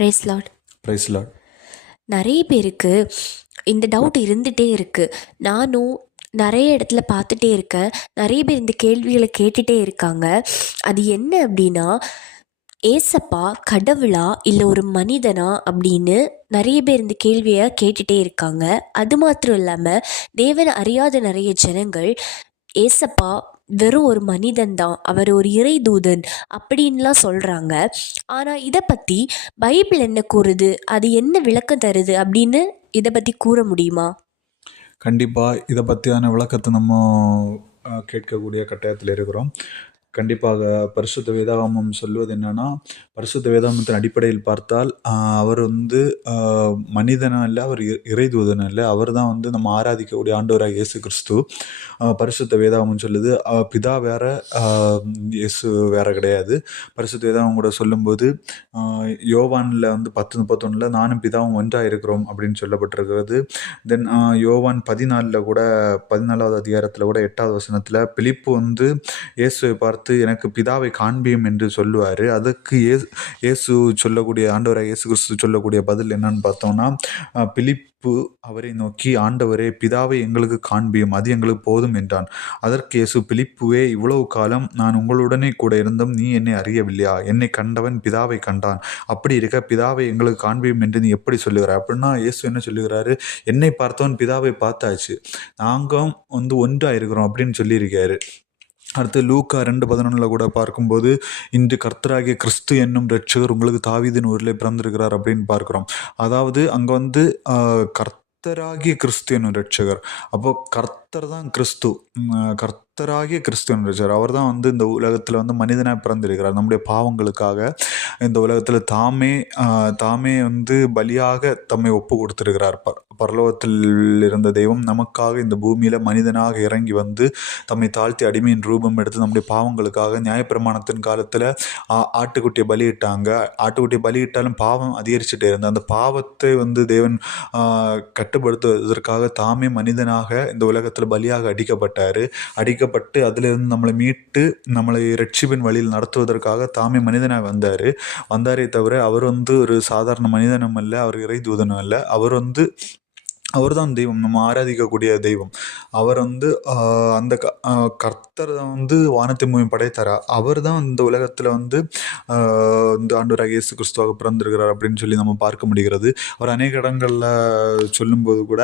Price Lord. Price Lord. நிறைய பேருக்கு இந்த டவுட் இருந்துகிட்டே இருக்குது. நானும் நிறைய இடத்துல பார்த்துட்டே இருக்கேன். நிறைய பேர் இந்த கேள்விகளை கேட்டுகிட்டே இருக்காங்க. அது என்ன அப்படின்னா, ஏசப்பா கடவுளா இல்லை ஒரு மனிதனா அப்படின்னு நிறைய பேர் இந்த கேள்வியை கேட்டுகிட்டே இருக்காங்க. அது மாத்திரம் இல்லாமல் தேவனை அறியாத நிறைய ஜனங்கள் ஏசப்பா வெறும் ஒரு மனிதன் தான், அவர் ஒரு இறை தூதன் அப்படின்லாம் சொல்கிறாங்க. ஆனால் இதை பற்றி பைபிள் என்ன கூறுது, அது என்ன விளக்கம் தருது அப்படின்னு இதை பற்றி கூற முடியுமா? கண்டிப்பாக இதை பற்றியான விளக்கத்தை நம்ம கேட்கக்கூடிய கட்டாயத்தில் இருக்கிறோம். கண்டிப்பாக பரிசுத்த வேதாகமம் சொல்வது என்னன்னா, பரிசுத்த வேதாகமத்தின் அடிப்படையில் பார்த்தால் அவர் மனிதனா இல்லை, அவர் இறைதூதனா இல்லை, அவர் தான் நம்ம ஆராதிக்கக்கூடிய ஆண்டவராக இயேசு கிறிஸ்து. பரிசுத்த வேதாகமம் சொல்லுது பிதா வேற, இயேசு வேற கிடையாது. பரிசுத்த வேதாகமம் கூட சொல்லும்போது யோவானில் 10:31 நானும் பிதாவும் ஒன்றாக இருக்கிறோம் அப்படின்னு சொல்லப்பட்டிருக்கிறது. தென் யோவான் 14வது அதிகாரத்தில் கூட 8வது வசனத்தில் பிலிப்பு இயேசுவை பார்த்து எனக்கு பிதாவை காண்பியும் என்று சொல்லுவார். அதுக்கு இயேசு சொல்லக்கூடிய, ஆண்டவராக இயேசு கிறிஸ்து சொல்லக்கூடிய பதில் என்னன்னு பார்த்தோம்னா, பிலிப்பு அவரை நோக்கி, ஆண்டவரே பிதாவை எங்களுக்கு காண்பியும், அது எங்களுக்கு போதும் என்றான். அதற்கு இயேசு, பிலிப்புவே, இவ்வளவு காலம் நான் உங்களுடனே கூட இருந்தும் நீ என்னை அறியவில்லையா? என்னை கண்டவன் பிதாவை கண்டான். அப்படி இருக்க பிதாவை எங்களுக்கு காண்பியும் என்று நீ எப்படி சொல்லுகிறாய்? அப்படின்னா இயேசு என்ன சொல்லுகிறாரு, என்னை பார்த்தவன் பிதாவை பார்த்தாச்சு, நாங்கள் ஒன்றா இருக்கிறோம் அப்படின்னு சொல்லியிருக்காரு. அடுத்து லூக்கா 2:11 கூட பார்க்கும்போது, இன்று கர்த்தராகிய கிறிஸ்து என்னும் இரட்சகர் உங்களுக்கு தாவீதின் ஊரில் பிறந்திருக்கிறார் அப்படின்னு பார்க்குறோம். அதாவது அங்கே கர்த்தராகிய கிறிஸ்து என்னும் இரட்சகர். அப்போ கர்த்தர் தான் கிறிஸ்து, கர்த்தராகிய கிறிஸ்து என்னும் இரட்சகர். அவர் தான் இந்த உலகத்தில் மனிதனாக பிறந்திருக்கிறார். நம்முடைய பாவங்களுக்காக இந்த உலகத்தில் தாமே பலியாக தம்மை ஒப்பு கொடுத்திருக்கிறார். பரலோகத்தில் இருந்த தெய்வம் நமக்காக இந்த பூமியில் மனிதனாக இறங்கி தம்மை தாழ்த்தி அடிமையின் ரூபம் எடுத்து நம்முடைய பாவங்களுக்காக நியாயப்பிரமாணத்தின் காலத்தில் ஆட்டுக்குட்டியை பலியிட்டாங்க. ஆட்டுக்குட்டியை பலியிட்டாலும் பாவம் அதிகரிச்சுட்டே இருந்தது. அந்த பாவத்தை தேவன் கட்டுப்படுத்துவதற்காக தாமே மனிதனாக இந்த உலகத்தில் பலியாக அடிக்கப்பட்டு அதிலிருந்து நம்மளை மீட்டு நம்மளை ரட்சிப்பின் வழியில் நடத்துவதற்காக தாமே மனிதனாக வந்தாரே தவிர அவர் ஒரு சாதாரண மனிதனும் அல்ல, அவர் இறை தூதனும் அல்ல. அவர் தான் தெய்வம், நம்ம ஆராதிக்கக்கூடிய தெய்வம். அவர் அந்த கர்த்தர் வானத்தை பூமி படைத்தாரா, அவர் தான் இந்த உலகத்தில் இந்த ஆண்டவராக இயேசு கிறிஸ்துவாக பிறந்திருக்கிறார் அப்படின்னு சொல்லி நம்ம பார்க்க முடிகிறது. அவர் அநேக இடங்களில் சொல்லும்போது கூட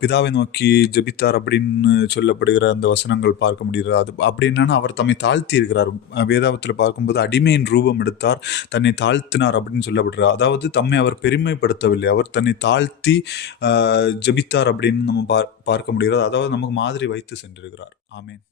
பிதாவை நோக்கி ஜெபித்தார் அப்படின்னு சொல்லப்படுகிற அந்த வசனங்கள் பார்க்க முடிகிறது. அது அப்படின்னா அவர் தம்மை தாழ்த்தி இருக்கிறார். வேதாகத்தில் பார்க்கும்போது அடிமையின் ரூபம் எடுத்தார், தன்னை தாழ்த்தினார் அப்படின்னு சொல்லப்படுறார். அதாவது தம்மை அவர் பெருமைப்படுத்தவில்லை, அவர் தன்னை தாழ்த்தி ஜெபித்தார் அப்படின்னு நம்ம பார்க்க முடிகிறது. அதாவது நமக்கு மாதிரி வைத்து சென்றிருக்கிறார். ஆமேன்.